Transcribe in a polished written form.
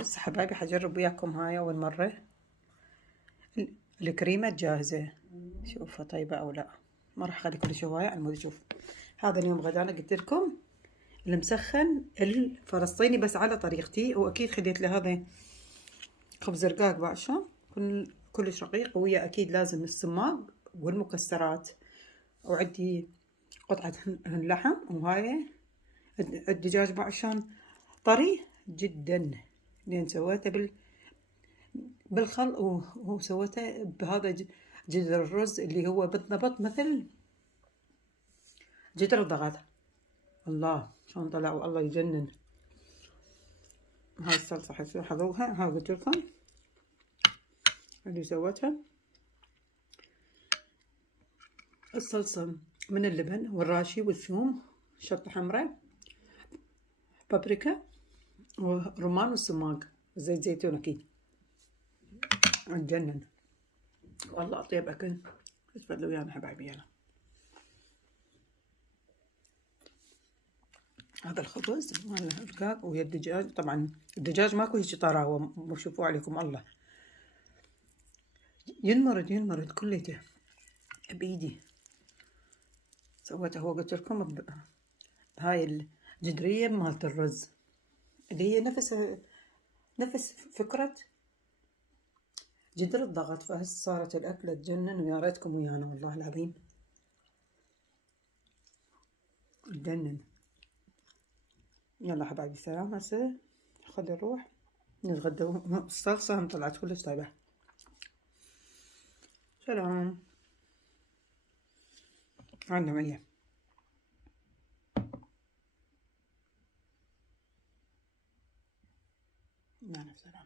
هسه حبايبي حجرب وياكم هاي أول مرة. الكريمة جاهزة، شوفها طيبة أو لا. ما راح أخلي كل شي هواية على مود أشوف. هذا اليوم غدانا قلت لكم المسخن الفلسطيني بس على طريقتي، وأكيد خديت له هذا خبز رقاق بعشان كلش رقيق، ويا أكيد لازم السماق والمكسرات، وعندي قطعة لحم، وهاي الدجاج بعشان طري جدا، لين سويته بالخل وسويته بهذا جدر الرز اللي هو بالضبط مثل جدر الضغط. الله شلون طلع والله يجنن. هاي الصلصة حضروها، هاي قلت لكم اللي سويتها. الصلصة من اللبن والراشي والثوم، شطة حمراء، بابريكا، ورمان والسماق، زيت زيتون أكيد. تجنن والله، أطيب أكل. تفضلوا ويانا حبايبي. يلا هذا الخبز مال الرقاق ويا الدجاج. طبعا الدجاج ماكو هيك طراوة، شوفوا عليكم الله، ينمرد كليته بإيدي. سويته هو قلت لكم هاي الجدرية مالت الرز اللي هي نفس فكرة جدر الضغط. فهسه صارت الأكلة تجنن، ويا ريتكم ويانا والله العظيم تجنن. يلا حبايبي سلام. هسه خلي نروح نتغدى. الصلصة طلعت كلش طيبة. سلام. عنا مية. مع السلامة.